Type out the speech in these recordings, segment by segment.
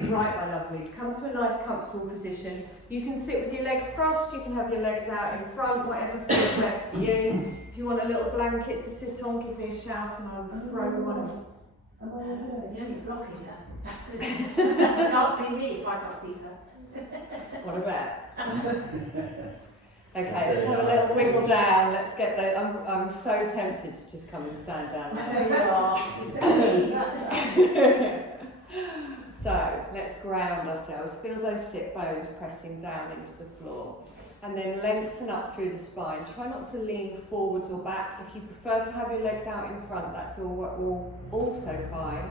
Right, my lovelies, come to a nice comfortable position. You can sit with your legs crossed, you can have your legs out in front, whatever feels best for you. If you want a little blanket to sit on, give me a shout and I will throw one. You're blocking her. That's good. You can't see me if I can't see her. What a bet. Okay, let's have a little wiggle down. Let's get those. I'm so tempted to just come and stand down. There you are. So let's ground ourselves. Feel those sit bones pressing down into the floor. And then lengthen up through the spine. Try not to lean forwards or back. If you prefer to have your legs out in front, that's also fine.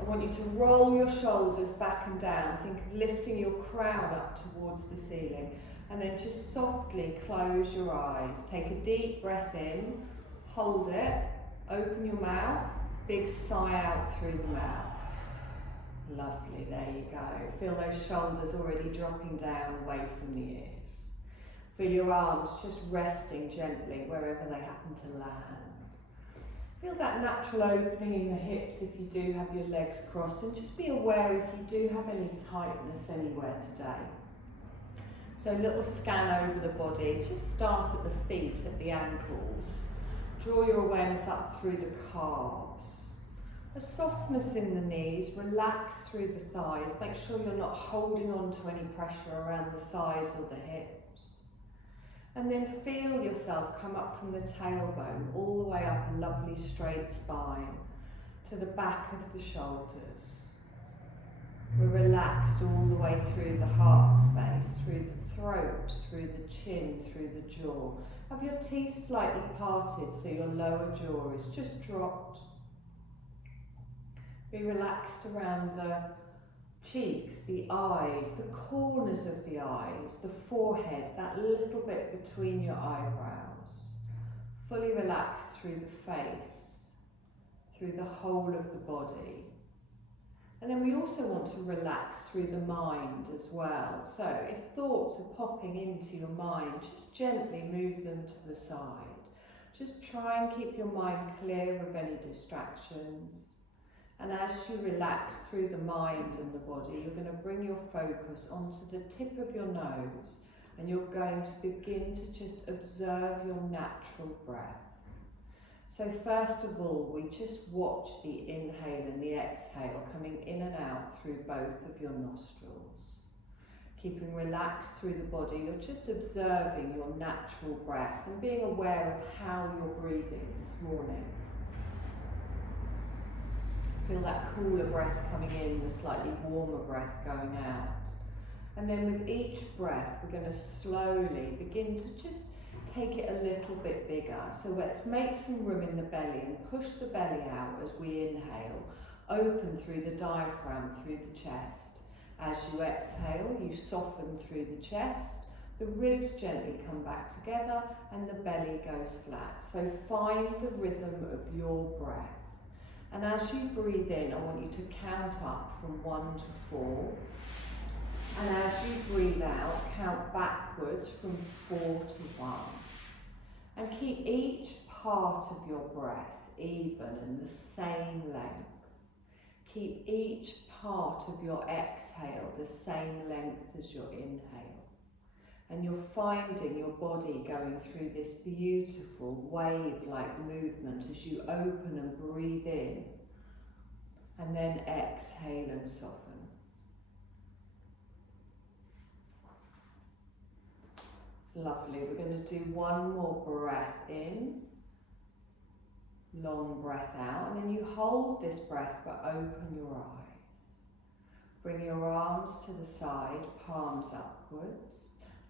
I want you to roll your shoulders back and down. Think of lifting your crown up towards the ceiling. And then just softly close your eyes. Take a deep breath in, hold it, open your mouth, big sigh out through the mouth. Lovely, there you go. Feel those shoulders already dropping down away from the ears. Feel your arms just resting gently wherever they happen to land. Feel that natural opening in the hips if you do have your legs crossed, and just be aware if you do have any tightness anywhere today. So a little scan over the body, just start at the feet, at the ankles. Draw your awareness up through the calves. A softness in the knees, relax through the thighs. Make sure you're not holding on to any pressure around the thighs or the hips. And then feel yourself come up from the tailbone, all the way up a lovely straight spine, to the back of the shoulders. We're relaxed all the way through the heart space, through the throat, through the chin, through the jaw. Have your teeth slightly parted so your lower jaw is just dropped. Be relaxed around the cheeks, the eyes, the corners of the eyes, the forehead, that little bit between your eyebrows. Fully relaxed through the face, through the whole of the body. And then we also want to relax through the mind as well. So if thoughts are popping into your mind, just gently move them to the side. Just try and keep your mind clear of any distractions. And as you relax through the mind and the body, you're going to bring your focus onto the tip of your nose, and you're going to begin to just observe your natural breath. So first of all, we just watch the inhale and the exhale coming in and out through both of your nostrils. Keeping relaxed through the body, you're just observing your natural breath and being aware of how you're breathing this morning. Feel that cooler breath coming in, the slightly warmer breath going out. And then with each breath, we're going to slowly begin to just take it a little bit bigger. So let's make some room in the belly and push the belly out as we inhale. Open through the diaphragm, through the chest. As you exhale, you soften through the chest. The ribs gently come back together and the belly goes flat. So find the rhythm of your breath. And as you breathe in, I want you to count up from 1 to 4. And as you breathe out, count backwards from 4 to 1. And keep each part of your breath even and the same length. Keep each part of your exhale the same length as your inhale. And you're finding your body going through this beautiful wave-like movement as you open and breathe in, and then exhale and soften. Lovely. We're going to do one more breath in, long breath out, and then you hold this breath but open your eyes. Bring your arms to the side, palms upwards.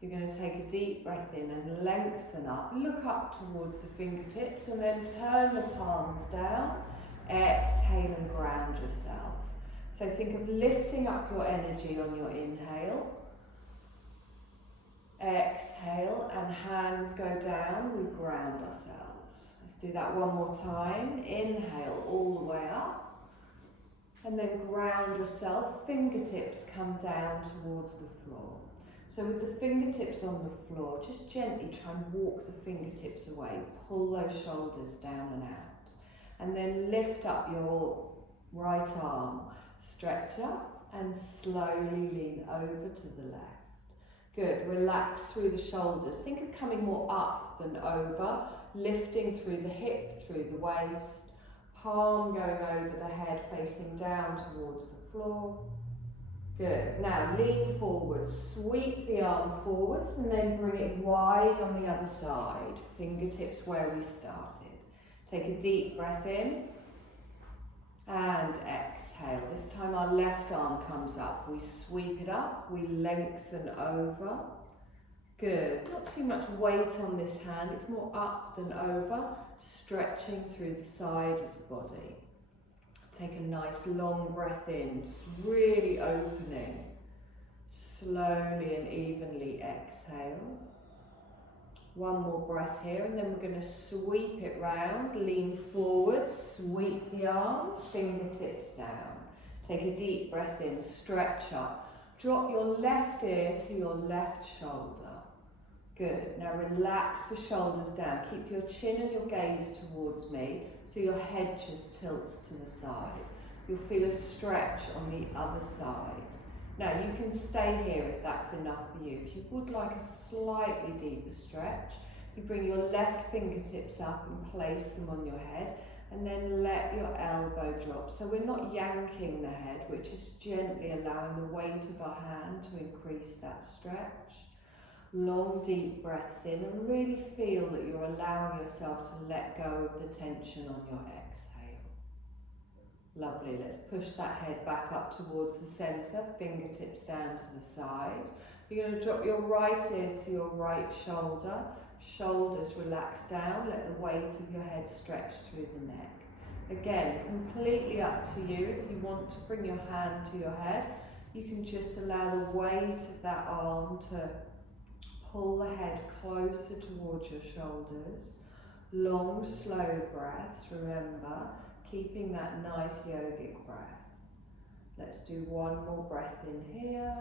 You're going to take a deep breath in and lengthen up. Look up towards the fingertips and then turn the palms down. Exhale and ground yourself. So think of lifting up your energy on your inhale. Exhale and hands go down. We ground ourselves. Let's do that one more time. Inhale all the way up. And then ground yourself. Fingertips come down towards the floor. So with the fingertips on the floor, just gently try and walk the fingertips away. Pull those shoulders down and out. And then lift up your right arm. Stretch up. and slowly lean over to the left. Good, relax through the shoulders. Think of coming more up than over, lifting through the hip, through the waist, palm going over the head, facing down towards the floor. Good, now lean forward, sweep the arm forwards and then bring it wide on the other side, fingertips where we started. Take a deep breath in and exhale. This time our left arm comes up, we sweep it up, we lengthen over. Good, not too much weight on this hand, it's more up than over, stretching through the side of the body. Take a nice long breath in, just really opening. Slowly and evenly exhale. One more breath here and then we're going to sweep it round, lean forward, sweep the arms, fingertips down. Take a deep breath in, stretch up. Drop your left ear to your left shoulder. Good, now relax the shoulders down. Keep your chin and your gaze towards me so your head just tilts to the side. You'll feel a stretch on the other side. Now you can stay here if that's enough for you. If you would like a slightly deeper stretch, you bring your left fingertips up and place them on your head and then let your elbow drop. So we're not yanking the head, which is gently allowing the weight of our hand to increase that stretch. Long deep breaths in and really feel that you're allowing yourself to let go of the tension on your exhale. Lovely, let's push that head back up towards the centre, fingertips down to the side. You're going to drop your right ear to your right shoulder, shoulders relax down, let the weight of your head stretch through the neck. Again, completely up to you. If you want to bring your hand to your head, you can just allow the weight of that arm to pull the head closer towards your shoulders. Long, slow breaths, remember, keeping that nice yogic breath. Let's do one more breath in here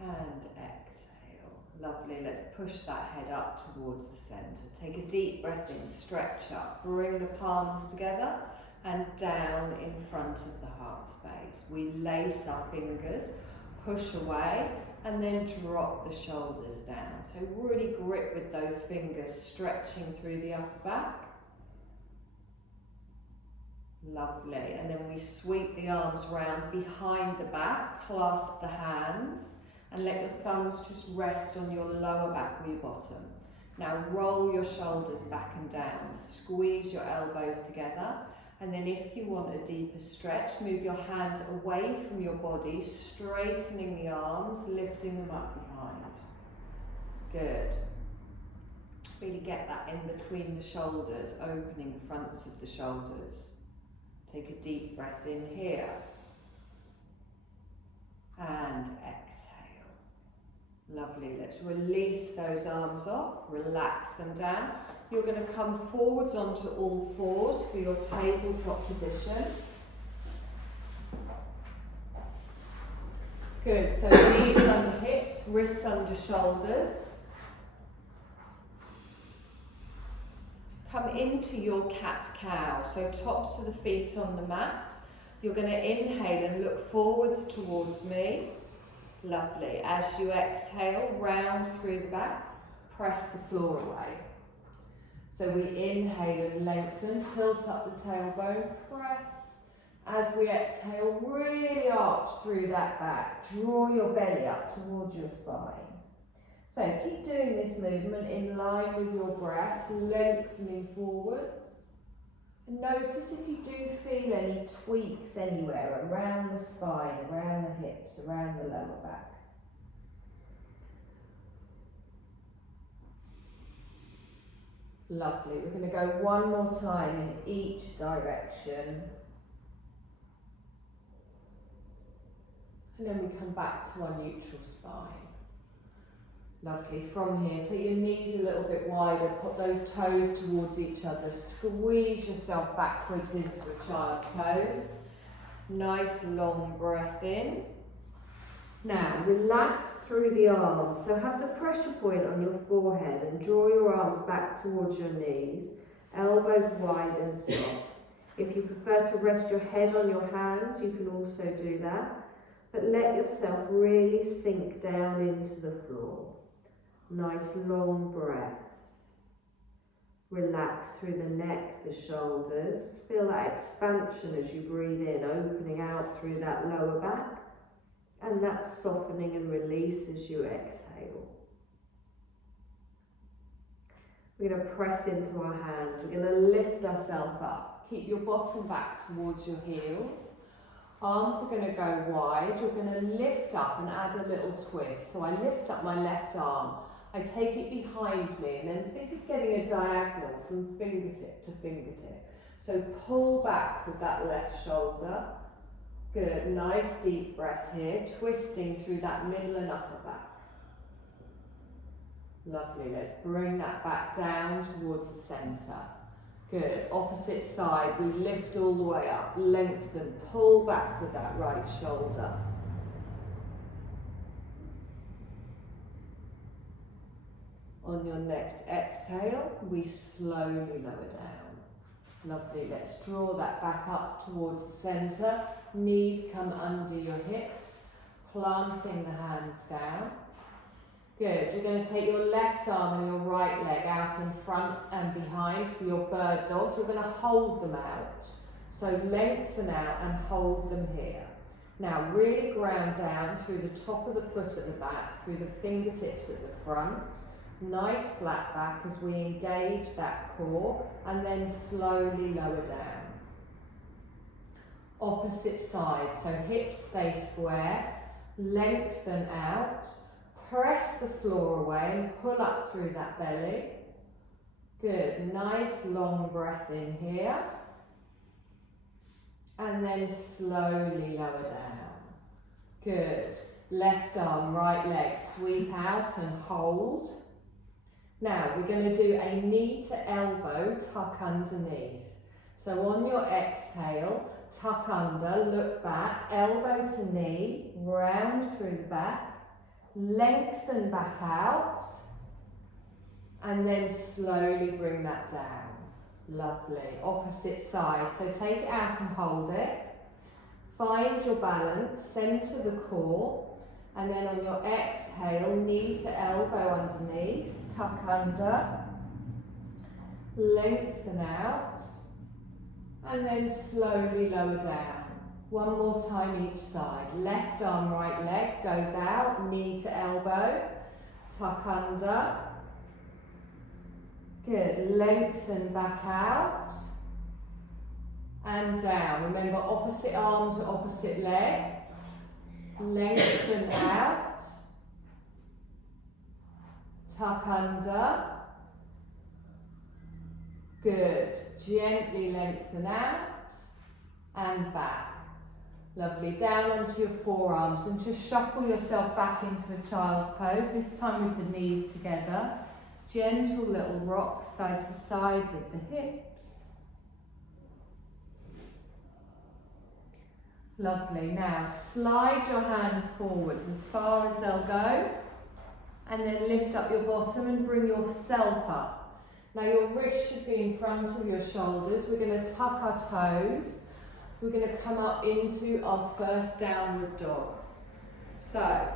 and exhale. Lovely, let's push that head up towards the centre. Take a deep breath in, stretch up, bring the palms together and down in front of the heart space. We lace our fingers, push away, and then drop the shoulders down. So really grip with those fingers, stretching through the upper back. Lovely, and then we sweep the arms round behind the back, clasp the hands, and let your thumbs just rest on your lower back or your bottom. Now roll your shoulders back and down, squeeze your elbows together, and then if you want a deeper stretch, move your hands away from your body, straightening the arms, lifting them up behind. Good. Really get that in between the shoulders, opening the fronts of the shoulders. Take a deep breath in here. And exhale. Lovely. Let's release those arms off, relax them down. You're going to come forwards onto all fours for your tabletop position. Good, so knees under hips, wrists under shoulders. Come into your cat-cow, so tops of the feet on the mat. You're going to inhale and look forwards towards me. Lovely. As you exhale, round through the back, press the floor away. So we inhale and lengthen, tilt up the tailbone, press. As we exhale, really arch through that back. Draw your belly up towards your spine. So keep doing this movement in line with your breath, lengthening forwards. And notice if you do feel any tweaks anywhere around the spine, around the hips, around the lower back. Lovely. We're going to go one more time in each direction. And then we come back to our neutral spine. Lovely. From here, take your knees a little bit wider, put those toes towards each other, squeeze yourself backwards into a child's pose. Nice long breath in. Now, relax through the arms. So have the pressure point on your forehead and draw your arms back towards your knees, elbows wide and soft. If you prefer to rest your head on your hands, you can also do that. But let yourself really sink down into the floor. Nice long breaths. Relax through the neck, the shoulders. Feel that expansion as you breathe in, opening out through that lower back. And that softening and release as you exhale. We're going to press into our hands. We're going to lift ourselves up. Keep your bottom back towards your heels. Arms are going to go wide. You're going to lift up and add a little twist. So I lift up my left arm. I take it behind me and then think of getting a diagonal from fingertip to fingertip. So pull back with that left shoulder. Good, nice deep breath here, twisting through that middle and upper back. Lovely, let's bring that back down towards the centre. Good, opposite side, we lift all the way up, lengthen, pull back with that right shoulder. On your next exhale, we slowly lower down. Lovely, let's draw that back up towards the centre. Knees come under your hips, planting the hands down. Good, you're going to take your left arm and your right leg out in front and behind for your bird dog. You're going to hold them out. So lengthen out and hold them here. Now really ground down through the top of the foot at the back, through the fingertips at the front. Nice flat back as we engage that core and then slowly lower down. Opposite side, so hips stay square, lengthen out, press the floor away and pull up through that belly. Good, nice long breath in here. And then slowly lower down. Good, left arm, right leg, sweep out and hold. Now we're going to do a knee to elbow tuck underneath. So on your exhale, tuck under, look back, elbow to knee, round through the back, lengthen back out, and then slowly bring that down. Lovely. Opposite side. So take it out and hold it. Find your balance, centre the core. And then on your exhale, knee to elbow underneath, tuck under, lengthen out, and then slowly lower down. One more time each side. Left arm, right leg goes out, knee to elbow, tuck under. Good, lengthen back out, and down. Remember, opposite arm to opposite leg. Lengthen out, tuck under, good, gently lengthen out and back. Lovely, down onto your forearms and just shuffle yourself back into a child's pose, this time with the knees together. Gentle little rock side to side with the hips. Lovely. Now slide your hands forwards as far as they'll go and then lift up your bottom and bring yourself up. Now your wrists should be in front of your shoulders. We're going to tuck our toes. We're going to come up into our first downward dog. So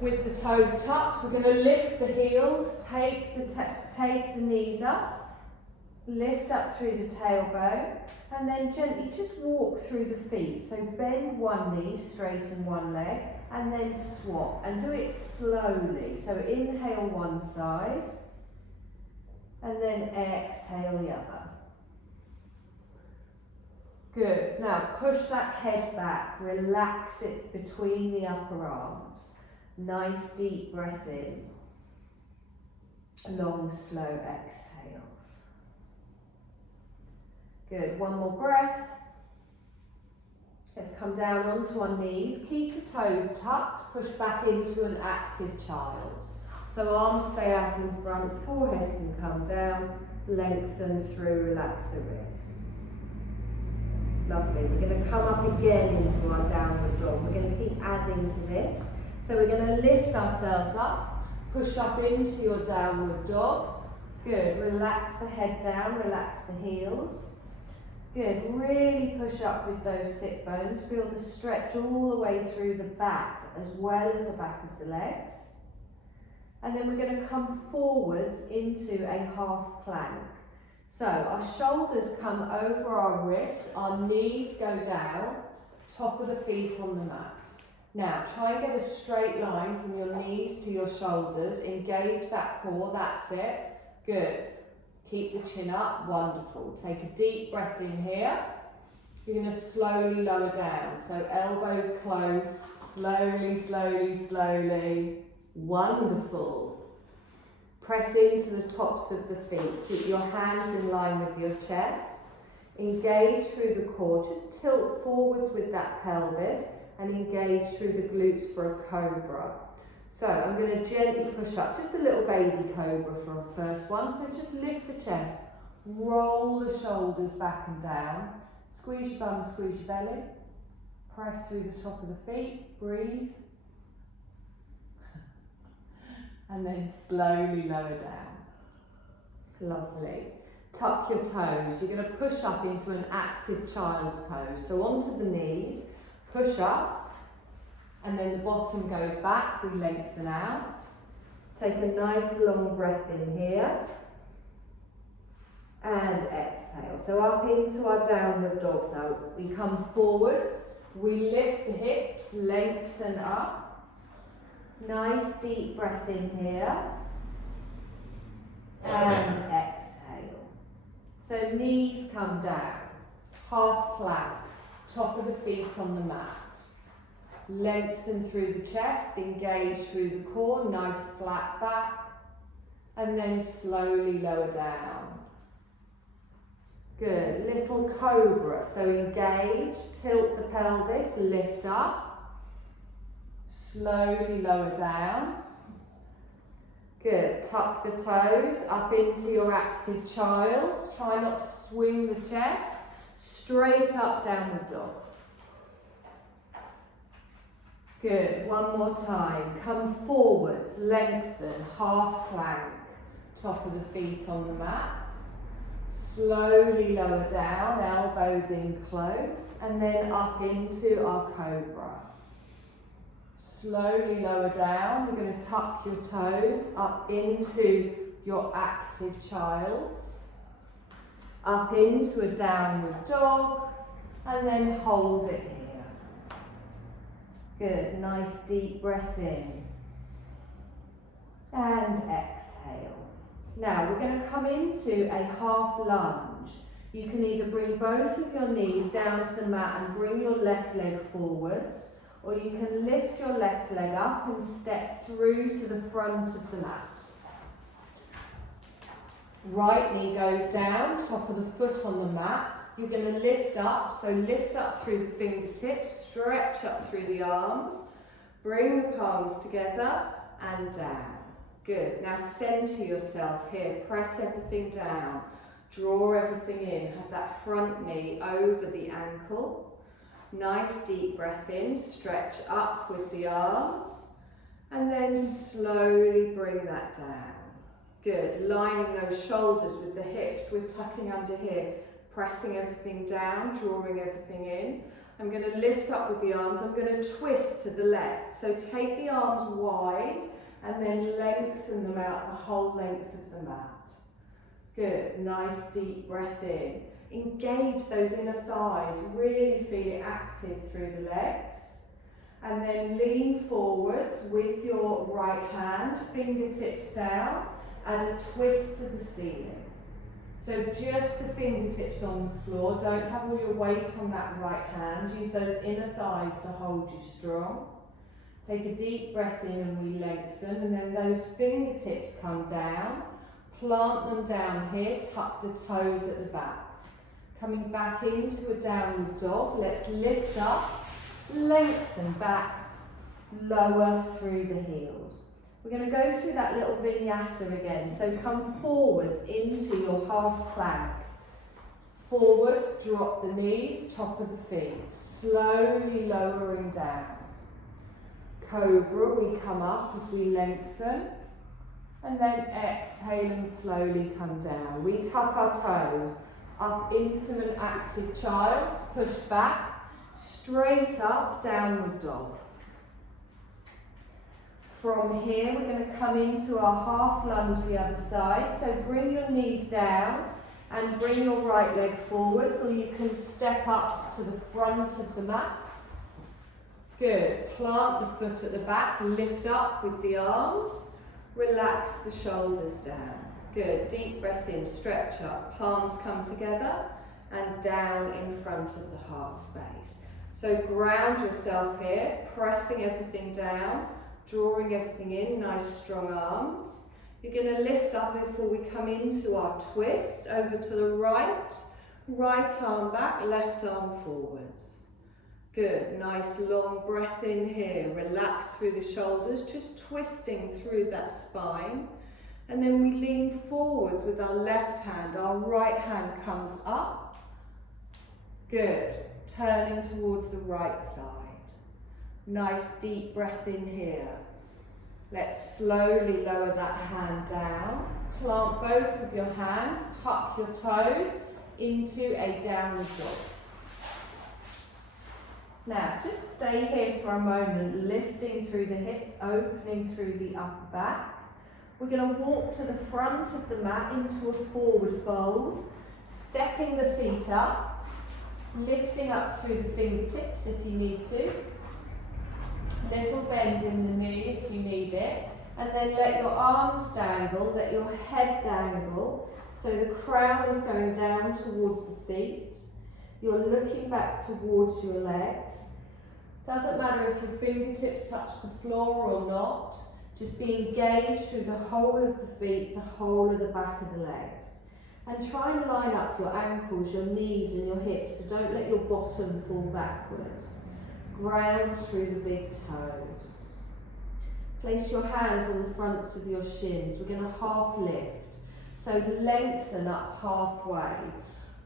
with the toes tucked, we're going to lift the heels, take the knees up. Lift up through the tailbone and then gently just walk through the feet. So bend one knee, straighten one leg and then swap and do it slowly. So inhale one side and then exhale the other. Good. Now push that head back, relax it between the upper arms. Nice deep breath in. Long, slow exhales. Good, one more breath. Let's come down onto our knees. Keep your toes tucked, push back into an active child's. So arms stay out in front, forehead can come down, lengthen through, relax the wrists. Lovely, we're going to come up again into our downward dog. We're going to keep adding to this. So we're going to lift ourselves up, push up into your downward dog. Good, relax the head down, relax the heels. Good, really push up with those sit bones. Feel the stretch all the way through the back as well as the back of the legs. And then we're going to come forwards into a half plank. So our shoulders come over our wrists, our knees go down, top of the feet on the mat. Now try and get a straight line from your knees to your shoulders, engage that core, that's it. Good. Keep the chin up, wonderful. Take a deep breath in here. You're going to slowly lower down. So elbows close, slowly, slowly, slowly. Wonderful. Press into the tops of the feet. Keep your hands in line with your chest. Engage through the core. Just tilt forwards with that pelvis and engage through the glutes for a cobra. So I'm going to gently push up, just a little baby cobra for a first one. So just lift the chest, roll the shoulders back and down, squeeze your bum, squeeze your belly, press through the top of the feet, breathe, and then slowly lower down. Lovely. Tuck your toes. You're going to push up into an active child's pose. So onto the knees, push up. And then the bottom goes back, we lengthen out. Take a nice long breath in here. And exhale. So up into our downward dog now. We come forwards, we lift the hips, lengthen up. Nice deep breath in here. And exhale. So knees come down, half plank, top of the feet on the mat. Lengthen through the chest, engage through the core, nice flat back, and then slowly lower down. Good, little cobra, so engage, tilt the pelvis, lift up, slowly lower down. Good, tuck the toes up into your active child's, try not to swing the chest, straight up downward dog. Good, one more time. Come forwards, lengthen, half plank, top of the feet on the mat. Slowly lower down, elbows in close, and then up into our cobra. Slowly lower down, you're going to tuck your toes up into your active child's, up into a downward dog, and then hold it here. Good, nice deep breath in and exhale. Now we're going to come into a half lunge. You can either bring both of your knees down to the mat and bring your left leg forwards, or you can lift your left leg up and step through to the front of the mat. Right knee goes down, top of the foot on the mat. You're going to lift up, so lift up through the fingertips, stretch up through the arms, bring the palms together and down. Good, now center yourself here, press everything down, draw everything in, have that front knee over the ankle. Nice deep breath in, stretch up with the arms, and then slowly bring that down. Good, lining those shoulders with the hips, we're tucking under here. Pressing everything down, drawing everything in. I'm going to lift up with the arms. I'm going to twist to the left. So take the arms wide and then lengthen them out the whole length of the mat. Good, nice deep breath in. Engage those inner thighs, really feel it active through the legs. And then lean forwards with your right hand, fingertips down, add a twist to the ceiling. So just the fingertips on the floor, don't have all your weight on that right hand, use those inner thighs to hold you strong. Take a deep breath in and we lengthen, and then those fingertips come down, plant them down here, tuck the toes at the back. Coming back into a downward dog, let's lift up, lengthen back, lower through the heels. We're going to go through that little vinyasa again. So come forwards into your half plank. Forwards, drop the knees, top of the feet. Slowly lowering down. Cobra, we come up as we lengthen. And then exhale and slowly come down. We tuck our toes. Up into an active child, push back, straight up, downward dog. From here, we're going to come into our half lunge the other side. So bring your knees down and bring your right leg forwards, or you can step up to the front of the mat. Good. Plant the foot at the back, lift up with the arms, relax the shoulders down. Good. Deep breath in, stretch up, palms come together and down in front of the heart space. So ground yourself here, pressing everything down, drawing everything in, nice strong arms. You're going to lift up before we come into our twist, over to the right, right arm back, left arm forwards. Good, nice long breath in here, relax through the shoulders, just twisting through that spine. And then we lean forwards with our left hand, our right hand comes up. Good, turning towards the right side. Nice deep breath in here. Let's slowly lower that hand down. Plant both of your hands, tuck your toes into a downward dog. Now, just stay here for a moment, lifting through the hips, opening through the upper back. We're going to walk to the front of the mat into a forward fold, stepping the feet up, lifting up through the fingertips if you need to. Little bend in the knee if you need it, and then let your arms dangle, let your head dangle, so the crown is going down towards the feet. You're looking back towards your legs. Doesn't matter if your fingertips touch the floor or not, just be engaged through the whole of the feet, the whole of the back of the legs. And try and line up your ankles, your knees and your hips, so don't let your bottom fall backwards. Ground through the big toes. Place your hands on the fronts of your shins. We're going to half lift. So lengthen up halfway.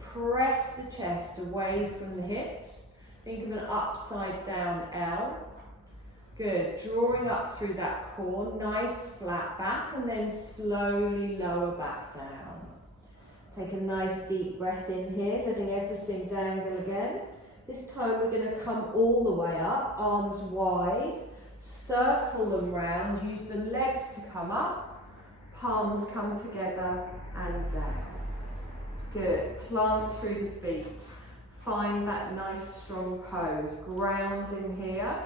Press the chest away from the hips. Think of an upside down L. Good. Drawing up through that core. Nice flat back, and then slowly lower back down. Take a nice deep breath in here, letting everything dangle again. This time we're going to come all the way up, arms wide, circle them round, use the legs to come up, palms come together and down. Good, plant through the feet, find that nice strong pose, ground in here.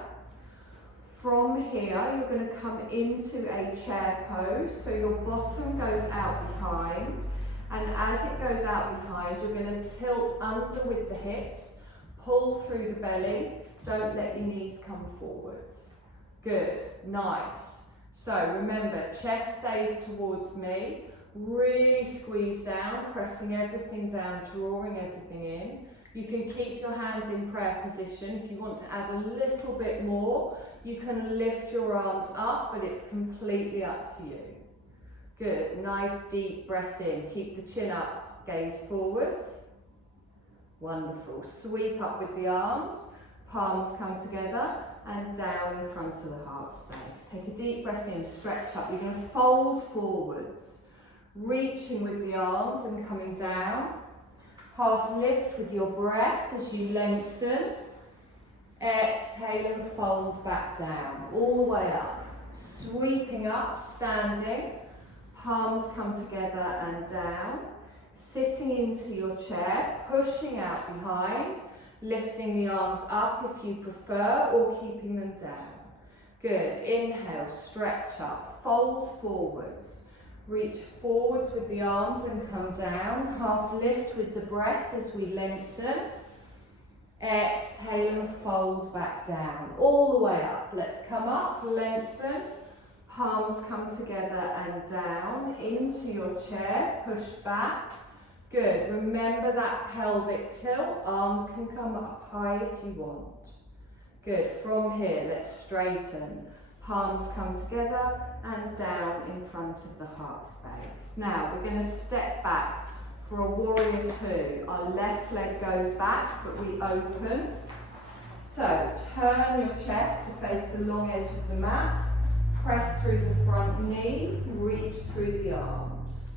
From here you're going to come into a chair pose, so your bottom goes out behind, and as it goes out behind you're going to tilt under with the hips, pull through the belly, don't let your knees come forwards. Good, nice. So remember, chest stays towards me, really squeeze down, pressing everything down, drawing everything in. You can keep your hands in prayer position. If you want to add a little bit more, you can lift your arms up, but it's completely up to you. Good, nice deep breath in, keep the chin up, gaze forwards. Wonderful. Sweep up with the arms, palms come together and down in front of the heart space. Take a deep breath in, stretch up. You're going to fold forwards, reaching with the arms and coming down. Half lift with your breath as you lengthen. Exhale and fold back down, all the way up. Sweeping up, standing. Palms come together and down. Sitting into your chair, pushing out behind, lifting the arms up if you prefer, or keeping them down. Good, inhale, stretch up, fold forwards, reach forwards with the arms and come down, half lift with the breath as we lengthen, exhale and fold back down, all the way up. Let's come up, lengthen, palms come together and down, into your chair, push back. Good, remember that pelvic tilt, arms can come up high if you want. Good, from here let's straighten, palms come together and down in front of the heart space. Now we're going to step back for a warrior two. Our left leg goes back but we open. So turn your chest to face the long edge of the mat, press through the front knee, reach through the arms.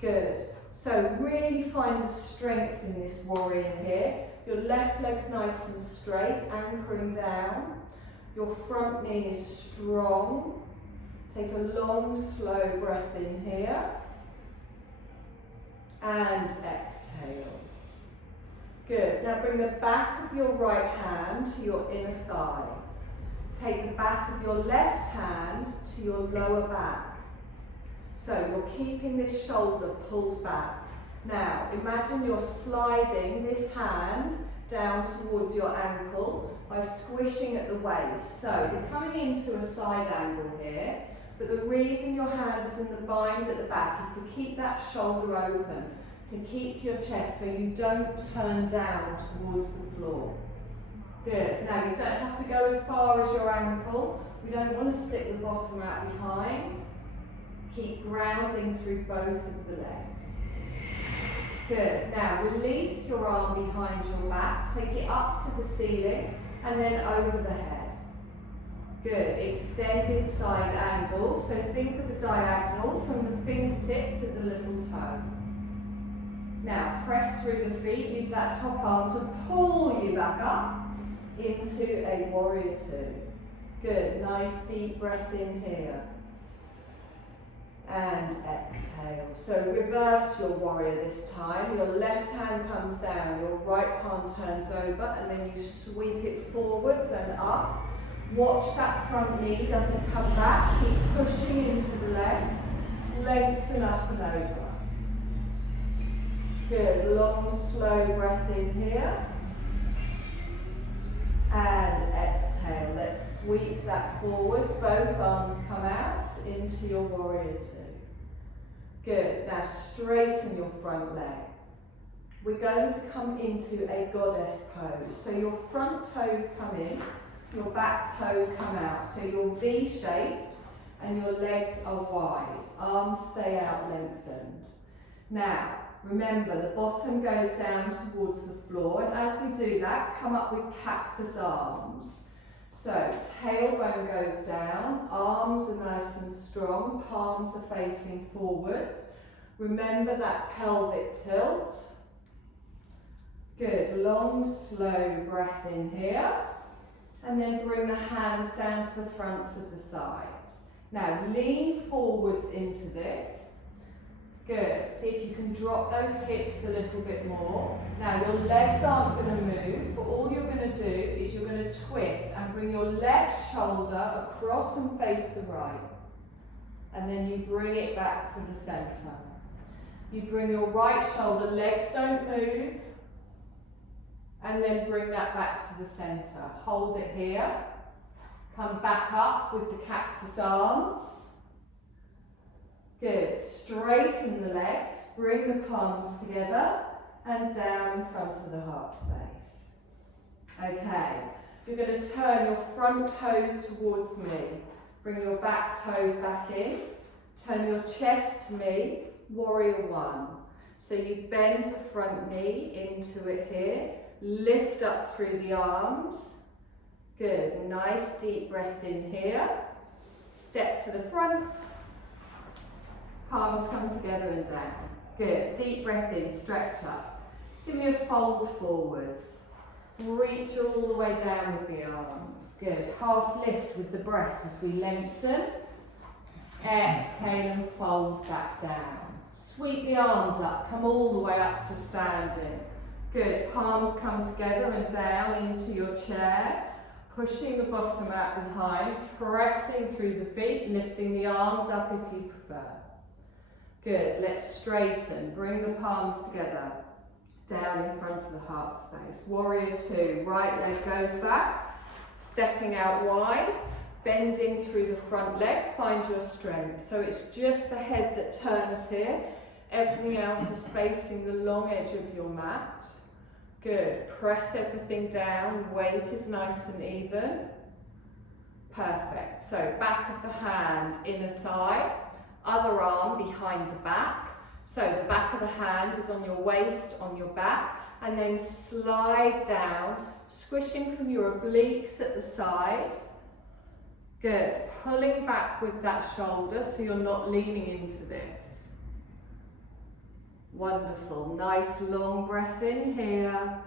Good. So really find the strength in this warrior here. Your left leg's nice and straight, anchoring down. Your front knee is strong. Take a long, slow breath in here. And exhale. Good. Now bring the back of your right hand to your inner thigh. Take the back of your left hand to your lower back. So you're keeping this shoulder pulled back. Now imagine you're sliding this hand down towards your ankle by squishing at the waist. So you're coming into a side angle here, but the reason your hand is in the bind at the back is to keep that shoulder open, to keep your chest so you don't turn down towards the floor. Good. Now you don't have to go as far as your ankle. We don't want to stick the bottom out behind. Keep grounding through both of the legs. Good. Now release your arm behind your back. Take it up to the ceiling and then over the head. Good. Extended side angle. So think of the diagonal from the fingertip to the little toe. Now press through the feet. Use that top arm to pull you back up into a warrior two. Good. Nice deep breath in here. And exhale. So reverse your warrior this time. Your left hand comes down, your right palm turns over, and then you sweep it forwards and up. Watch that front knee doesn't come back. Keep pushing into the leg. Lengthen up and over. Good. Long, slow breath in here. And exhale. Let's sweep that forwards. Both arms come out into your warrior two. Good. Now straighten your front leg. We're going to come into a goddess pose. So your front toes come in, your back toes come out. So you're V-shaped and your legs are wide. Arms stay out lengthened. Now, remember the bottom goes down towards the floor, and as we do that, come up with cactus arms. So tailbone goes down, arms are nice and strong, palms are facing forwards. Remember that pelvic tilt. Good, long, slow breath in here. And then bring the hands down to the fronts of the thighs. Now lean forwards into this. Good. See if you can drop those hips a little bit more. Now your legs aren't going to move, but all you're going to do is you're going to twist and bring your left shoulder across and face the right. And then you bring it back to the centre. You bring your right shoulder, legs don't move, and then bring that back to the centre. Hold it here. Come back up with the cactus arms. Good. Straighten the legs, bring the palms together and down in front of the heart space. Okay, you're going to turn your front toes towards me. Bring your back toes back in. Turn your chest to me, warrior one. So you bend the front knee into it here. Lift up through the arms. Good. Nice deep breath in here. Step to the front. Palms come together and down. Good. Deep breath in, stretch up. Give me a fold forwards. Reach all the way down with the arms. Good. Half lift with the breath as we lengthen. Exhale and fold back down. Sweep the arms up. Come all the way up to standing. Good. Palms come together and down into your chair. Pushing the bottom out behind. Pressing through the feet. Lifting the arms up if you prefer. Good, let's straighten, bring the palms together, down in front of the heart space. Warrior two, right leg goes back, stepping out wide, bending through the front leg, find your strength. So it's just the head that turns here, everything else is facing the long edge of your mat. Good, press everything down, weight is nice and even. Perfect, so back of the hand, inner thigh, other arm behind the back. So the back of the hand is on your waist, on your back, and then slide down, squishing from your obliques at the side. Good. Pulling back with that shoulder so you're not leaning into this. Wonderful. Nice long breath in here.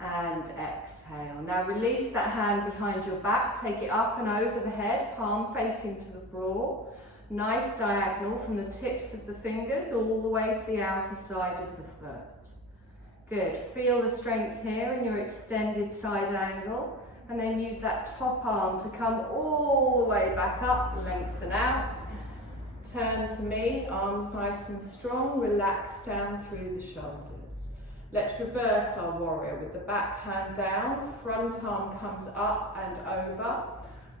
And exhale. Now release that hand behind your back. Take it up and over the head, palm facing to the floor. Nice diagonal from the tips of the fingers all the way to the outer side of the foot. Good. Feel the strength here in your extended side angle. And then use that top arm to come all the way back up, lengthen out. Turn to me, arms nice and strong, relax down through the shoulders. Let's reverse our warrior with the back hand down, front arm comes up and over.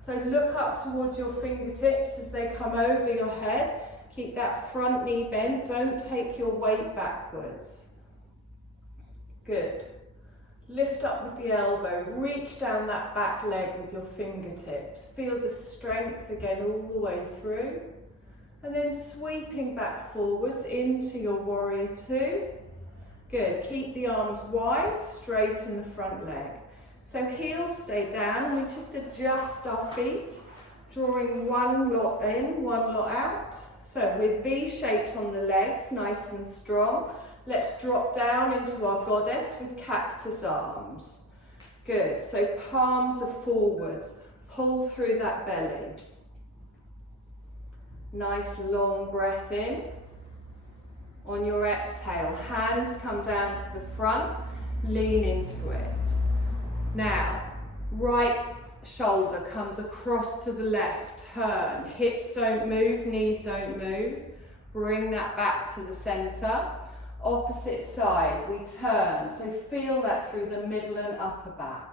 So look up towards your fingertips as they come over your head. Keep that front knee bent, don't take your weight backwards. Good. Lift up with the elbow, reach down that back leg with your fingertips. Feel the strength again all the way through. And then sweeping back forwards into your warrior two. Good, keep the arms wide, straighten the front leg. So heels stay down and we just adjust our feet, drawing one lot in, one lot out. So we're V-shaped on the legs, nice and strong. Let's drop down into our goddess with cactus arms. Good, so palms are forwards, pull through that belly. Nice long breath in. On your exhale, hands come down to the front, lean into it. Now, right shoulder comes across to the left, turn. Hips don't move, knees don't move. Bring that back to the center. Opposite side, we turn. So feel that through the middle and upper back.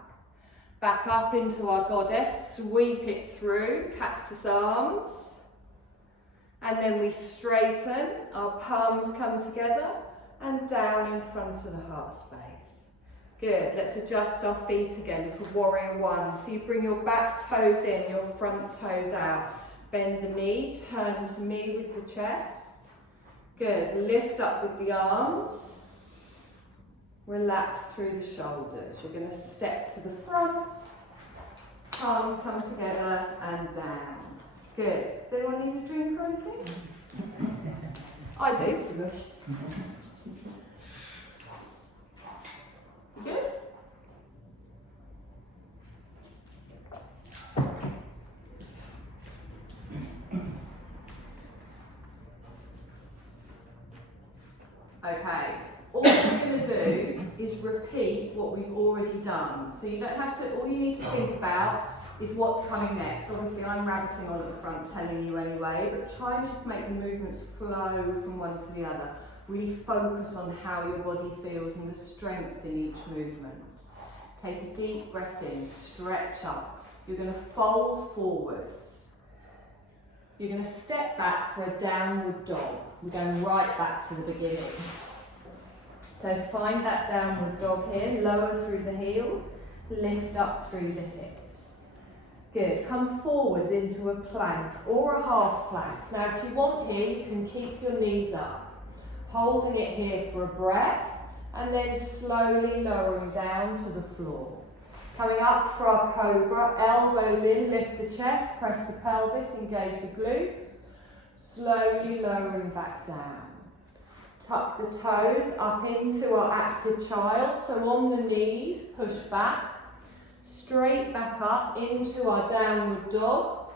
Back up into our goddess, sweep it through, cactus arms. And then we straighten, our palms come together and down in front of the heart space. Good, let's adjust our feet again for warrior one. So you bring your back toes in, your front toes out. Bend the knee, turn to me with the chest. Good, lift up with the arms. Relax through the shoulders. You're going to step to the front. Palms come together and down. Good. Does anyone need a drink or anything? I do. You good? Okay. All we're going to do is repeat what we've already done. So you don't have to, all you need to think about is what's coming next. Obviously I'm rabbiting on at the front telling you anyway, but try and just make the movements flow from one to the other. Really focus on how your body feels and the strength in each movement. Take a deep breath in, stretch up. You're going to fold forwards. You're going to step back for a downward dog. We're going right back to the beginning. So find that downward dog here, lower through the heels, lift up through the hips. Good, come forwards into a plank or a half plank. Now if you want here, you can keep your knees up, holding it here for a breath, and then slowly lowering down to the floor. Coming up for our cobra, elbows in, lift the chest, press the pelvis, engage the glutes, slowly lowering back down. Tuck the toes up into our active child, so on the knees, push back. Straight back up into our downward dog.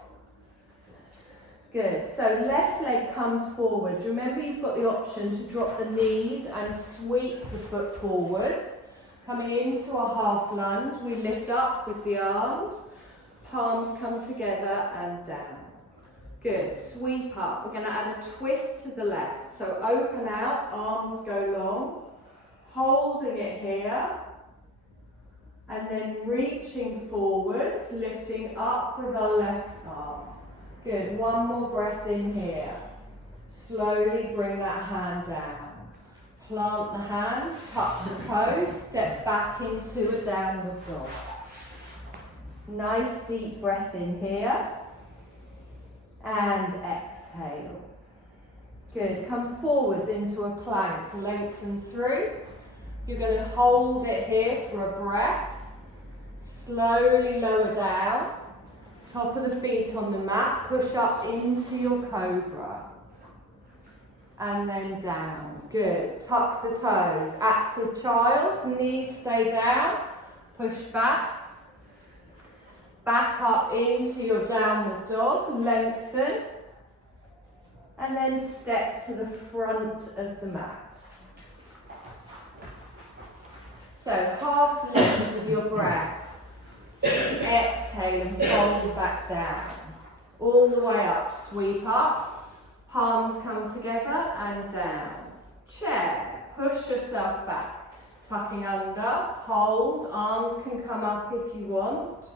Good, so left leg comes forward. Remember you've got the option to drop the knees and sweep the foot forwards. Coming into our half lunge, we lift up with the arms, palms come together and down. Good, sweep up. We're going to add a twist to the left. So open out, arms go long, holding it here. And then reaching forwards, lifting up with our left arm. Good, one more breath in here. Slowly bring that hand down. Plant the hands, tuck the toes, step back into a downward dog. Nice deep breath in here. And exhale. Good, come forwards into a plank, lengthen through. You're going to hold it here for a breath. Slowly lower down. Top of the feet on the mat. Push up into your cobra. and then down. Good. Tuck the toes. Active child. Knees stay down. Push back. Back up into your downward dog. Lengthen. And then step to the front of the mat. So half lift with your breath. Exhale and fold back down. All the way up. Sweep up. Palms come together and down. Chair. Push yourself back. Tucking under. Hold. Arms can come up if you want.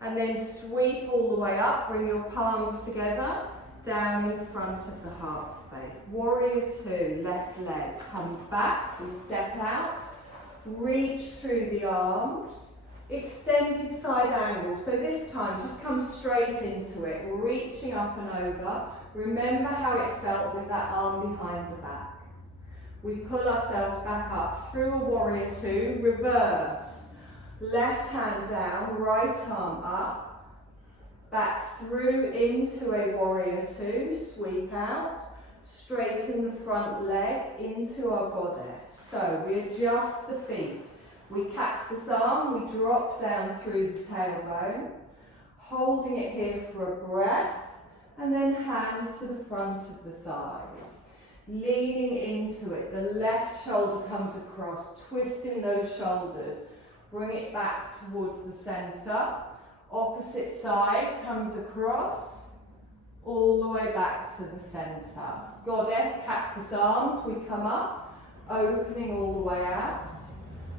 And then sweep all the way up. Bring your palms together. Down in front of the heart space. Warrior two. Left leg comes back. We step out. Reach through the arms. Extended side angle. So this time just come straight into it. Reaching up and over. Remember how it felt with that arm behind the back. We pull ourselves back up through a warrior two. Reverse. Left hand down. Right arm up. Back through into a warrior two. Sweep out. Straighten the front leg into our goddess. So we adjust the feet. We cactus arm, we drop down through the tailbone, holding it here for a breath, and then hands to the front of the thighs. Leaning into it, the left shoulder comes across, twisting those shoulders. Bring it back towards the centre. Opposite side comes across, all the way back to the centre. Goddess, cactus arms, we come up, opening all the way out.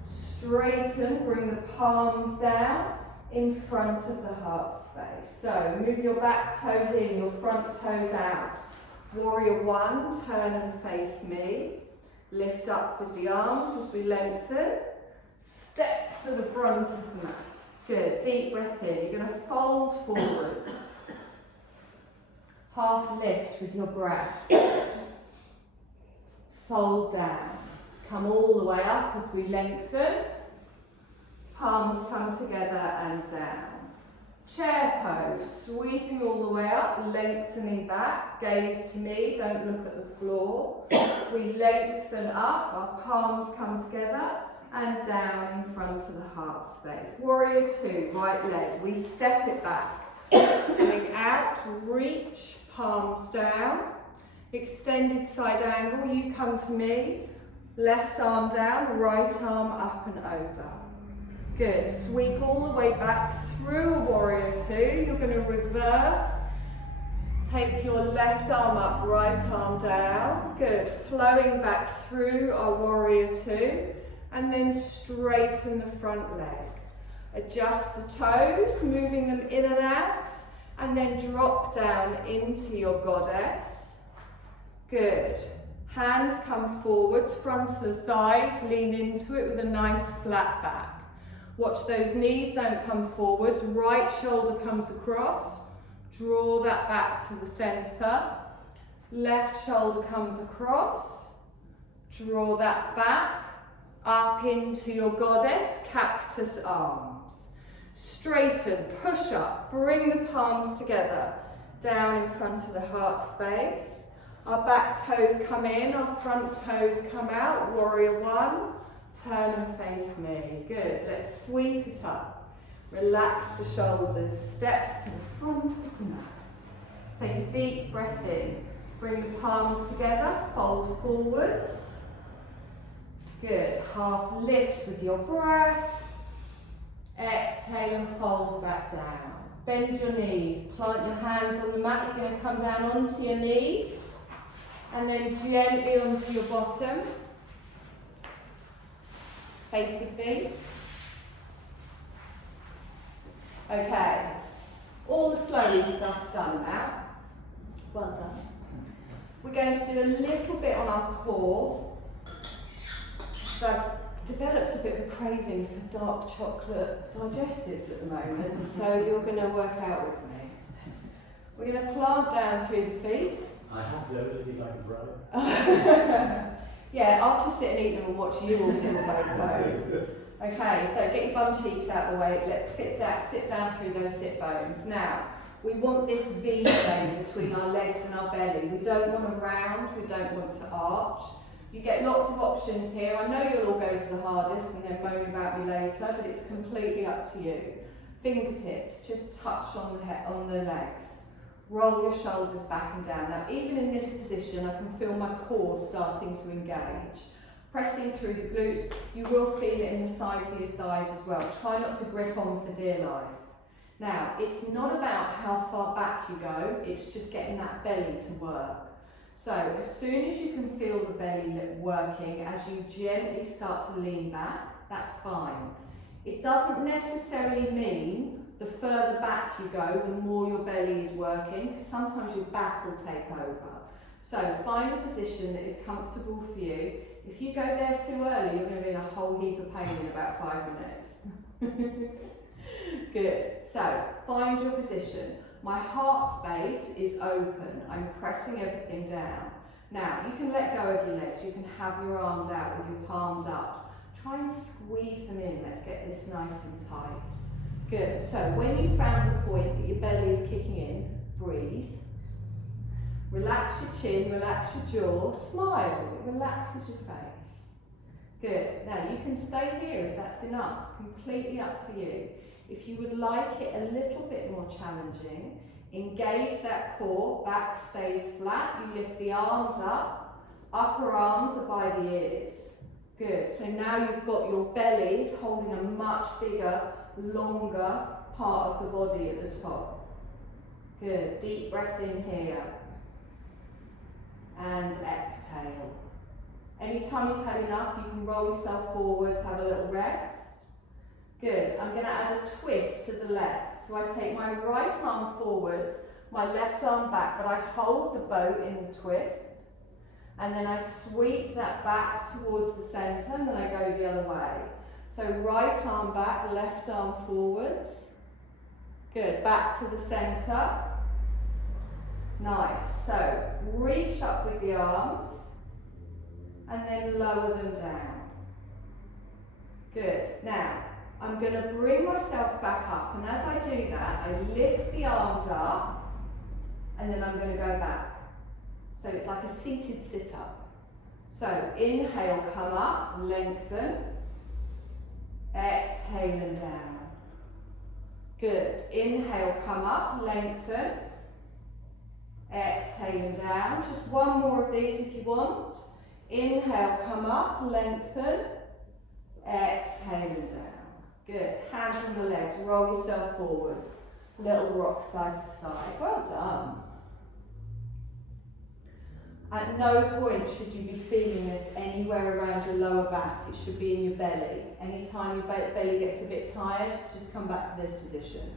Straighten, bring the palms down in front of the heart space. So move your back toes in, your front toes out. Warrior one, turn and face me. Lift up with the arms as we lengthen. Step to the front of the mat. Good, deep breath in. You're going to fold forwards. Half lift with your breath. Fold down. Come all the way up as we lengthen. Palms come together and down. Chair pose, sweeping all the way up, lengthening back. Gaze to me, don't look at the floor. We lengthen up, our palms come together and down in front of the heart space. Warrior two, right leg. We step it back. Going out, reach, palms down. Extended side angle, you come to me. Left arm down, right arm up and over. Good, sweep all the way back through a warrior two. You're going to reverse. Take your left arm up, right arm down. Good, flowing back through our warrior two. And then straighten the front leg. Adjust the toes, moving them in and out. And then drop down into your goddess. Good. Hands come forwards, front of the thighs, lean into it with a nice flat back. Watch those knees don't come forwards, right shoulder comes across, draw that back to the centre, left shoulder comes across, draw that back, up into your goddess, cactus arms. Straighten, push up, bring the palms together, down in front of the heart space. Our back toes come in, our front toes come out. Warrior one, turn and face me. Good, let's sweep it up. Relax the shoulders, step to the front of the mat. Take a deep breath in. Bring the palms together, fold forwards. Good, half lift with your breath. Exhale and fold back down. Bend your knees, plant your hands on the mat. You're going to come down onto your knees. And then gently onto your bottom. Face your feet. Okay, all the flowy stuff's done now. Well done. We're going to do a little bit on our core. So I've developed a bit of a craving for dark chocolate digestives at the moment, so you're going to work out with me. We're going to plant down through the feet. I have those if I can borrow. Yeah, I'll just sit and eat them and watch you all do both those. Okay, so get your bum cheeks out of the way. Let's sit down through those sit bones. Now, We want this V shape between our legs and our belly. We don't want to round, we don't want to arch. You get lots of options here. I know you'll all go for the hardest and then moan about me later, but it's completely up to you. Fingertips, just touch on the legs. Roll your shoulders back and down. Now, even in this position, I can feel my core starting to engage. Pressing through the glutes, you will feel it in the sides of your thighs as well. Try not to grip on for dear life. Now, it's not about how far back you go, it's just getting that belly to work. So, as soon as you can feel the belly working, as you gently start to lean back, that's fine. It doesn't necessarily mean the further back you go, the more your belly is working. Sometimes your back will take over. So, find a position that is comfortable for you. If you go there too early, you're going to be in a whole heap of pain in about 5 minutes. Good. So, find your position. My heart space is open. I'm pressing everything down. Now, you can let go of your legs. You can have your arms out with your palms up. Try and squeeze them in. Let's get this nice and tight. Good. So, when you've found the point that your belly is kicking in, breathe. Relax your chin, relax your jaw, smile. It relaxes your face. Good. Now, you can stay here if that's enough. Completely up to you. If you would like it a little bit more challenging, engage that core, back stays flat, you lift the arms up, upper arms are by the ears. Good, so now you've got your bellies holding a much bigger, longer part of the body at the top. Good, deep breath in here. And exhale. Anytime you've had enough, you can roll yourself forwards, have a little rest. Good, I'm going to add a twist to the left. So I take my right arm forwards, my left arm back, but I hold the boat in the twist. And then I sweep that back towards the centre, and then I go the other way. So right arm back, left arm forwards. Good, back to the centre. Nice, so reach up with the arms, and then lower them down. Good, now, I'm going to bring myself back up, and as I do that, I lift the arms up, and then I'm going to go back. So it's like a seated sit-up. So inhale, come up, lengthen. Exhale and down. Good. Inhale, come up, lengthen. Exhale and down. Just one more of these if you want. Inhale, come up, lengthen. Exhale and down. Good. Hands on the legs, roll yourself forwards. Little rock side to side. Well done. At no point should you be feeling this anywhere around your lower back. It should be in your belly. Anytime your belly gets a bit tired, just come back to this position.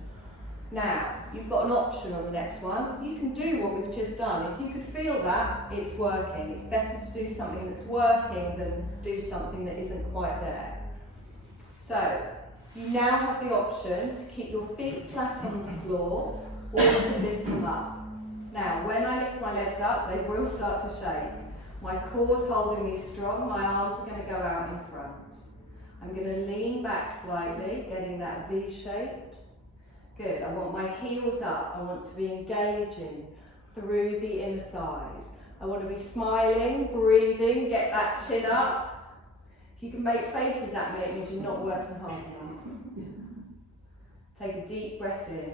Now, you've got an option on the next one. You can do what we've just done. If you could feel that, it's working. It's better to do something that's working than do something that isn't quite there. So, you now have the option to keep your feet flat on the floor or to lift them up. Now, when I lift my legs up, they will start to shake. My core's holding me strong, my arms are going to go out in front. I'm going to lean back slightly, getting that V shape. Good, I want my heels up, I want to be engaging through the inner thighs. I want to be smiling, breathing, get that chin up. If you can make faces at me, it means you're not working hard enough. Take a deep breath in.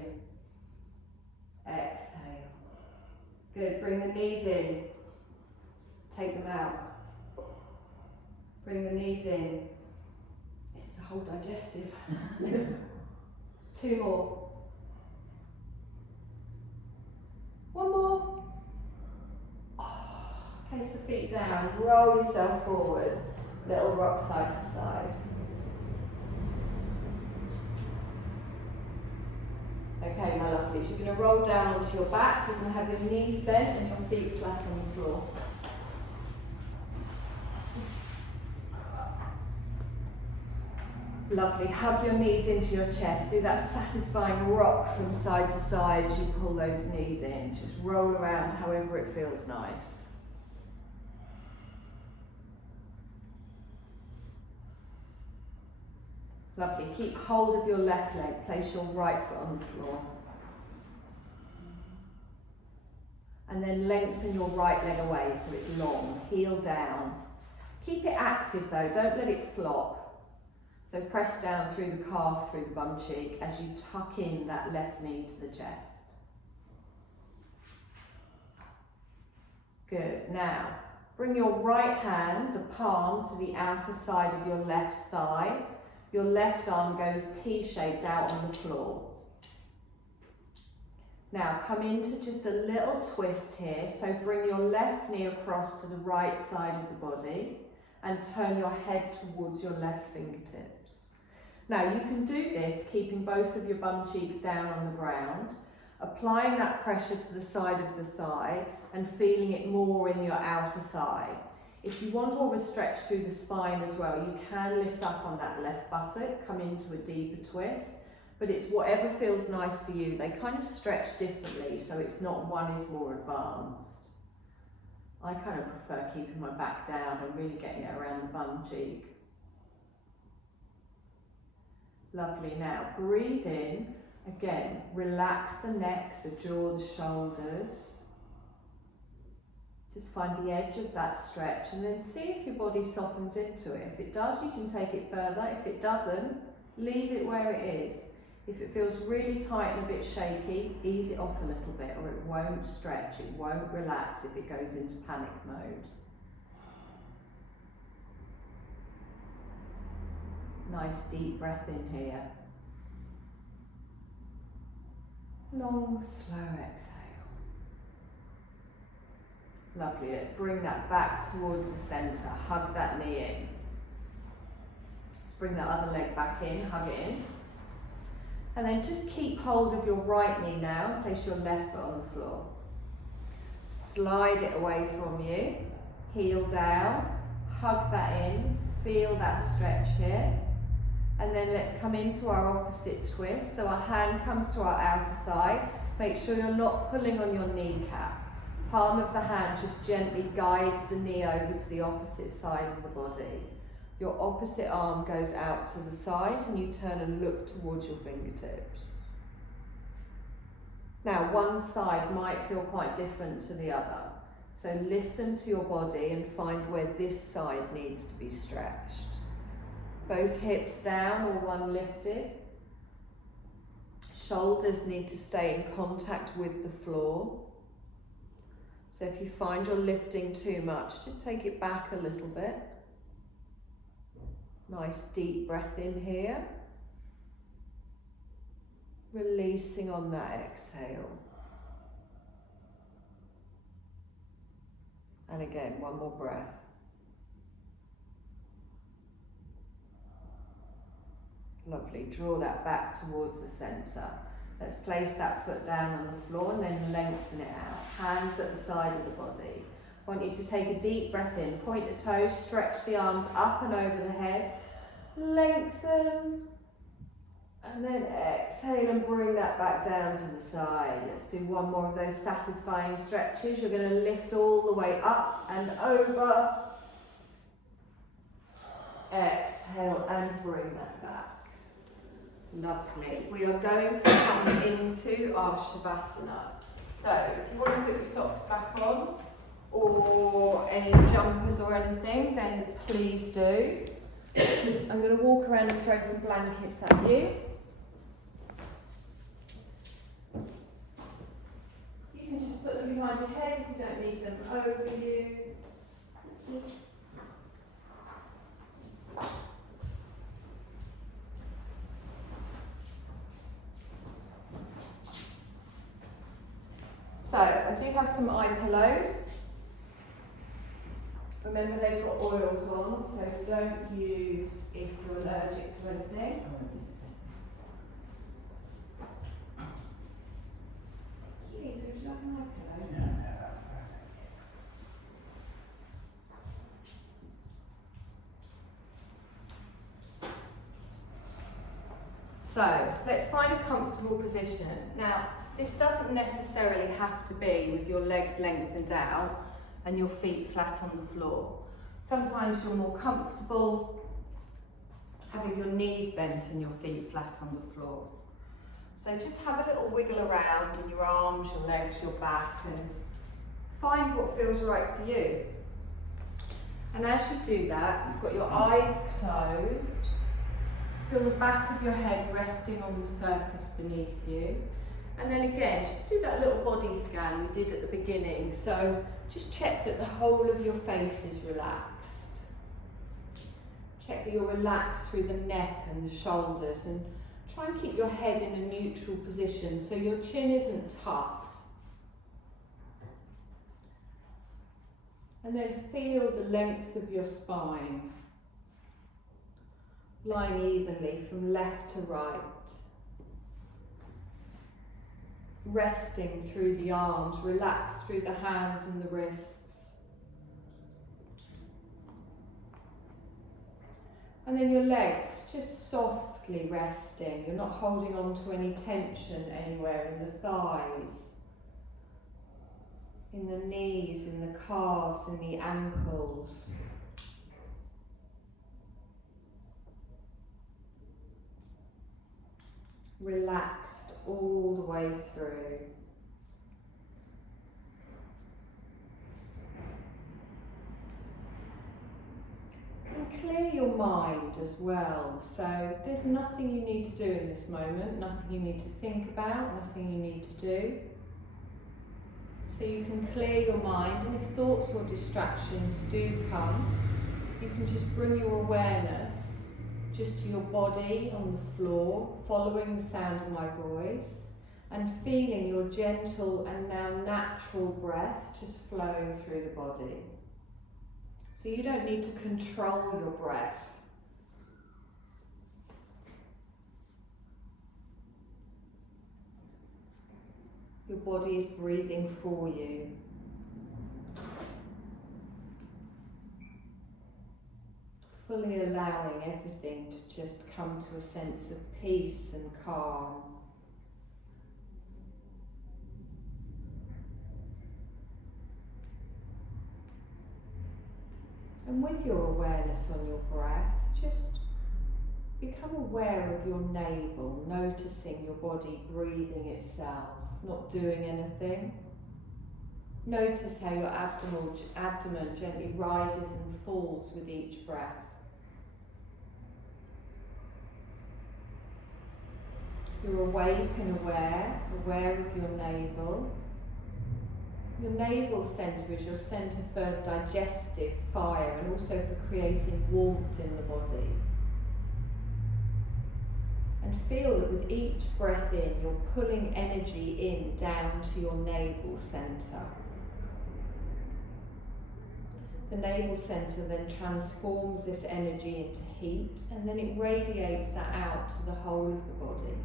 Exhale. Good, bring the knees in. Take them out. Bring the knees in. This is a whole digestive. 2 more. 1 more. Place the feet down, roll yourself forwards. Little rock side to side. Okay, my lovelies, you're going to roll down onto your back. You're going to have your knees bent and your feet flat on the floor. Lovely. Hug your knees into your chest. Do that satisfying rock from side to side as you pull those knees in. Just roll around however it feels nice. Lovely. Keep hold of your left leg. Place your right foot on the floor. And then lengthen your right leg away so it's long, heel down. Keep it active though, don't let it flop. So press down through the calf, through the bum cheek as you tuck in that left knee to the chest. Good, now bring your right hand, the palm, to the outer side of your left thigh. Your left arm goes T-shaped out on the floor. Now come into just a little twist here, so bring your left knee across to the right side of the body and turn your head towards your left fingertips. Now you can do this keeping both of your bum cheeks down on the ground, applying that pressure to the side of the thigh and feeling it more in your outer thigh. If you want more of a stretch through the spine as well, you can lift up on that left buttock, come into a deeper twist, but it's whatever feels nice for you. They kind of stretch differently, so it's not one is more advanced. I kind of prefer keeping my back down and really getting it around the bum cheek. Lovely, now breathe in. Again, relax the neck, the jaw, the shoulders. Just find the edge of that stretch and then see if your body softens into it. If it does, you can take it further. If it doesn't, leave it where it is. If it feels really tight and a bit shaky, ease it off a little bit or it won't stretch, it won't relax if it goes into panic mode. Nice deep breath in here. Long, slow exhale. Lovely, let's bring that back towards the centre, hug that knee in. Let's bring that other leg back in, hug it in. And then just keep hold of your right knee now, place your left foot on the floor. Slide it away from you, heel down, hug that in, feel that stretch here. And then let's come into our opposite twist. So our hand comes to our outer thigh. Make sure you're not pulling on your kneecap. Palm of the hand just gently guides the knee over to the opposite side of the body. Your opposite arm goes out to the side and you turn and look towards your fingertips. Now, one side might feel quite different to the other. So listen to your body and find where this side needs to be stretched. Both hips down or one lifted. Shoulders need to stay in contact with the floor. So if you find you're lifting too much, just take it back a little bit. Nice deep breath in here. Releasing on that exhale. And again, one more breath. Lovely, draw that back towards the centre. Let's place that foot down on the floor and then lengthen it out. Hands at the side of the body. I want you to take a deep breath in, point the toes, stretch the arms up and over the head, lengthen, and then exhale and bring that back down to the side. Let's do one more of those satisfying stretches. You're going to lift all the way up and over. Exhale and bring that back. Lovely. We are going to come into our Shavasana. So if you want to put your socks back on or any jumpers or anything, then please do. I'm going to walk around and throw some blankets at you. You can just put them behind your head if you don't need them over you. So I do have some eye pillows. Remember they've got oils on, so don't use if you're allergic to anything. Keys, would you like an eye pillow? So let's find a comfortable position. Now, this doesn't necessarily have to be with your legs lengthened out and your feet flat on the floor. Sometimes you're more comfortable having your knees bent and your feet flat on the floor. So just have a little wiggle around in your arms, your legs, your back, and find what feels right for you. And as you do that, you've got your eyes closed. Feel the back of your head resting on the surface beneath you. And then again, just do that little body scan we did at the beginning. So just check that the whole of your face is relaxed. Check that you're relaxed through the neck and the shoulders, and try and keep your head in a neutral position so your chin isn't tucked. And then feel the length of your spine, lying evenly from left to right. Resting through the arms, relax through the hands and the wrists. And then your legs just softly resting. You're not holding on to any tension anywhere in the thighs, in the knees, in the calves, in the ankles. Relaxed all the way through. And clear your mind as well. So there's nothing you need to do in this moment, nothing you need to think about, nothing you need to do. So you can clear your mind, and if thoughts or distractions do come, you can just bring your awareness just to your body on the floor, following the sound of my voice, and feeling your gentle and now natural breath just flowing through the body. So you don't need to control your breath. Your body is breathing for you. Fully allowing everything to just come to a sense of peace and calm. And with your awareness on your breath, just become aware of your navel, noticing your body breathing itself, not doing anything. Notice how your abdomen gently rises and falls with each breath. You're awake and aware of your navel. Your navel centre is your centre for digestive fire and also for creating warmth in the body. And feel that with each breath in, you're pulling energy in down to your navel centre. The navel centre then transforms this energy into heat, and then it radiates that out to the whole of the body.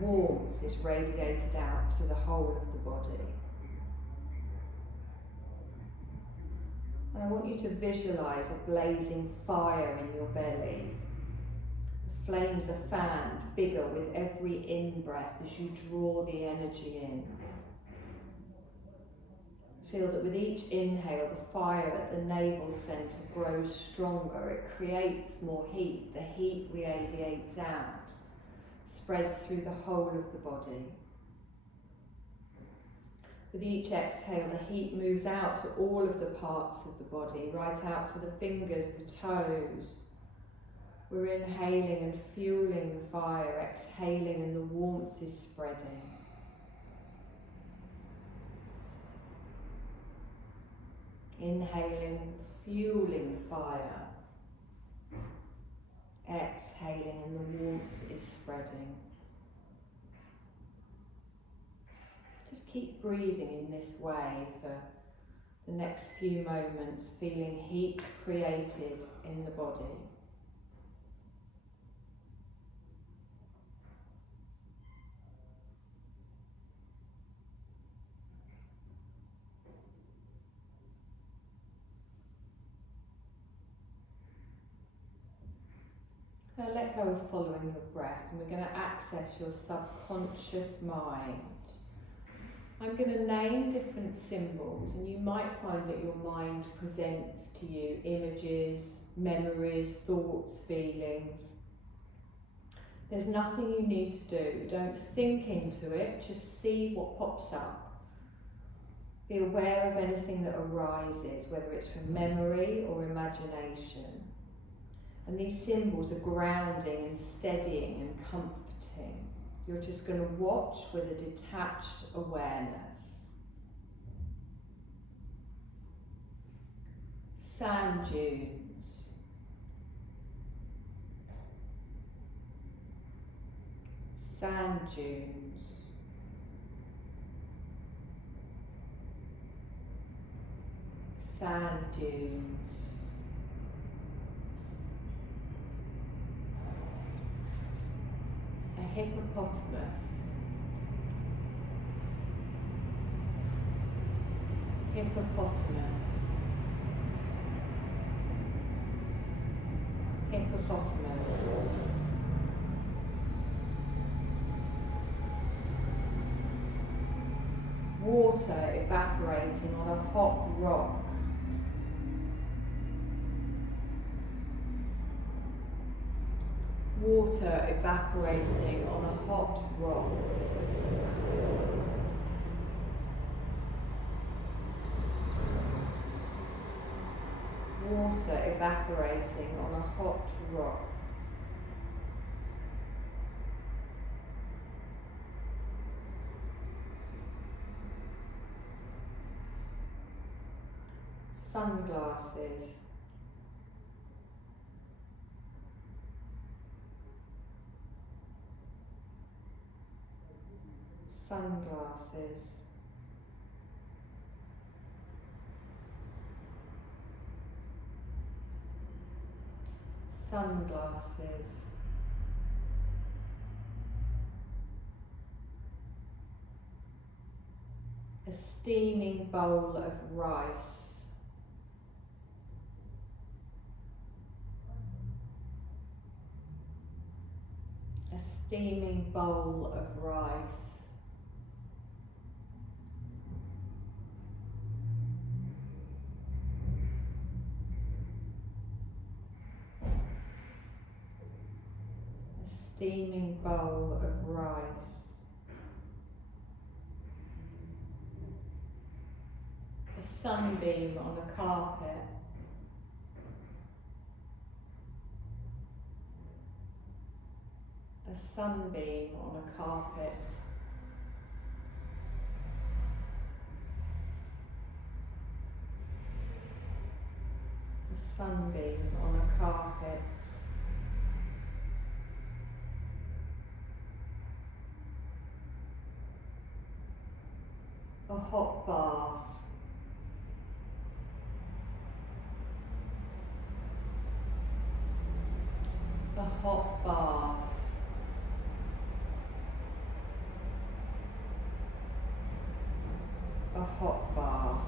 Warmth is radiated out to the whole of the body. And I want you to visualise a blazing fire in your belly. The flames are fanned bigger with every in-breath as you draw the energy in. Feel that with each inhale, the fire at the navel centre grows stronger. It creates more heat. The heat radiates out, spreads through the whole of the body. With each exhale, the heat moves out to all of the parts of the body, right out to the fingers, the toes. We're inhaling and fueling the fire, exhaling, and the warmth is spreading. Inhaling, fueling the fire. Exhaling, and the warmth is spreading. Just keep breathing in this way for the next few moments, feeling heat created in the body. Now let go of following your breath, and we're going to access your subconscious mind. I'm going to name different symbols, and you might find that your mind presents to you images, memories, thoughts, feelings. There's nothing you need to do. Don't think into it, just see what pops up. Be aware of anything that arises, whether it's from memory or imagination. And these symbols are grounding and steadying and comforting. You're just going to watch with a detached awareness. Sand dunes. Sand dunes. Sand dunes. A hippopotamus. Hippopotamus. Hippopotamus. Water evaporating on a hot rock. Water evaporating on a hot rock. Water evaporating on a hot rock. Sunglasses. Sunglasses. Sunglasses. A steaming bowl of rice. A steaming bowl of rice. A steaming bowl of rice. A sunbeam on a carpet. A sunbeam on a carpet. A sunbeam on a carpet. A hot bath. A hot bath. A hot bath.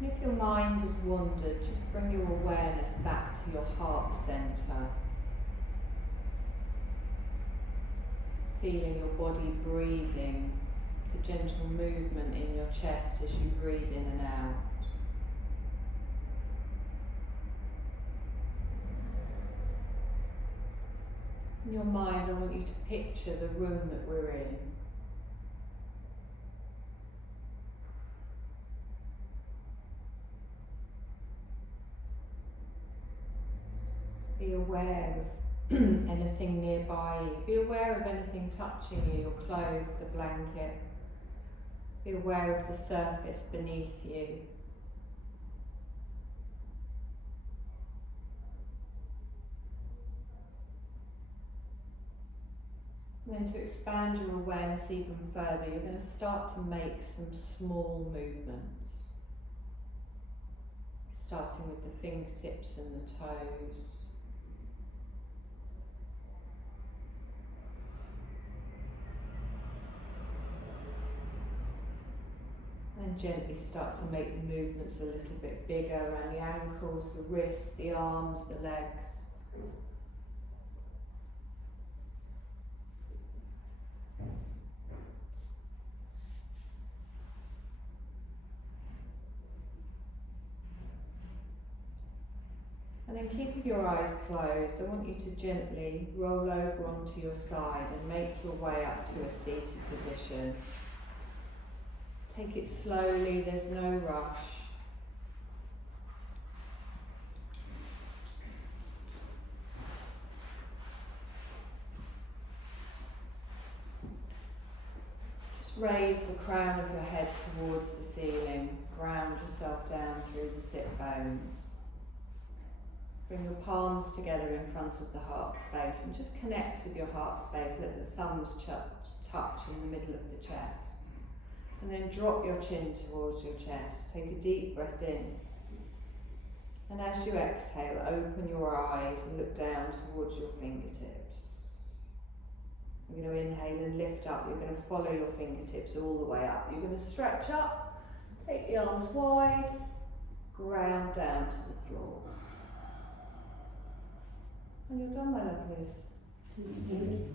And if your mind has wandered, just bring your awareness back to your heart centre. Feeling your body breathing, the gentle movement in your chest as you breathe in and out. In your mind, I want you to picture the room that we're in. Be aware of anything nearby you. Be aware of anything touching you, your clothes, the blanket. Be aware of the surface beneath you. And then to expand your awareness even further, you're going to start to make some small movements. Starting with the fingertips and the toes. And gently start to make the movements a little bit bigger around the ankles, the wrists, the arms, the legs. And then keeping your eyes closed, I want you to gently roll over onto your side and make your way up to a seated position. Take it slowly, there's no rush. Just raise the crown of your head towards the ceiling. Ground yourself down through the sit bones. Bring your palms together in front of the heart space and just connect with your heart space. Let the thumbs touch in the middle of the chest. And then drop your chin towards your chest. Take a deep breath in. And as you exhale, open your eyes and look down towards your fingertips. You're going to inhale and lift up. You're going to follow your fingertips all the way up. You're going to stretch up, take the arms wide, ground down to the floor. And you're done, my lovelies. Thank you.